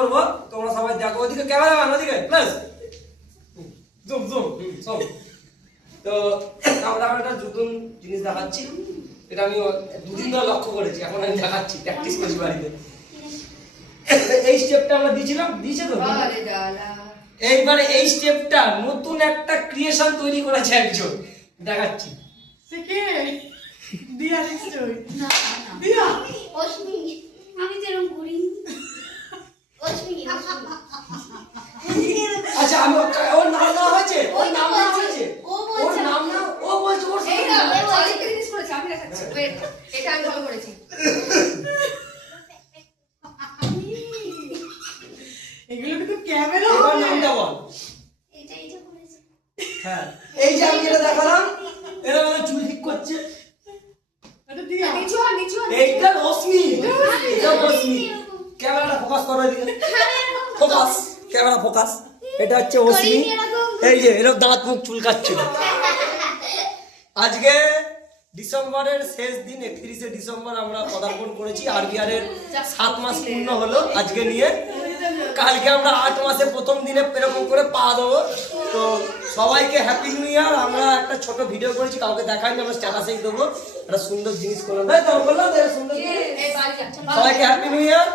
করব, তোমরা সবাই দেখো। ওদিকে ক্যামেরাম্যান, ওদিকে প্লাস জুম জুম সব। তো আমরা একটা নতুন জিনিস দেখাচ্ছি, এটা আমি দুদিন ধরে লক্ষ্য করেছি, এখন আমি দেখাচ্ছি, প্র্যাকটিস করছি বাড়িতে। এই স্টেপটা আমরা দিয়েছে তো, এইবারে এই স্টেপটা নতুন একটা ক্রিয়েশন তৈরি করেছে একজন, দেখাচ্ছি। আচ্ছা আমি ওর নাম নেওয়া হয়েছে, ওর নাম নেওয়া হয়েছে, ওর নাম না, ও বলছে ওর এটা আমি ভালো করেছি। এগুলো কিন্তু ক্যামেরা ওর নামটা বল। হ্যাঁ এই যে আমি যেটা দেখালাম, এরা মানে চুল ঠিক করছে, এইটা রশ্মি, এটা রশ্মি। ক্যামেরাটা ফোকাস করো এদিকে, ফোকাস, ক্যামেরা ফোকাস। এটা হচ্ছে রশ্মি, এই যে এরকম দাঁত মুখ চুলকাচ্ছিল। আজকে ডিসেম্বরের শেষ দিন, 31শে ডিসেম্বর আমরা পদার্পণ করেছি। RBR এর 7 মাস পূর্ণ হলো আজকে নিয়ে। কালকে আমরা 8 মাসের প্রথম দিনে এরকম করে পা দেবো। তো সবাইকে হ্যাপি নিউ ইয়ার। আমরা একটা ছোট ভিডিও করেছি, কাউকে দেখাইনি, আমরা স্ট্যাটাসেই দেবো। একটা সুন্দর জিনিস করলাম, তাই তো বললাম, সুন্দর। সবাইকে হ্যাপি নিউ ইয়ার।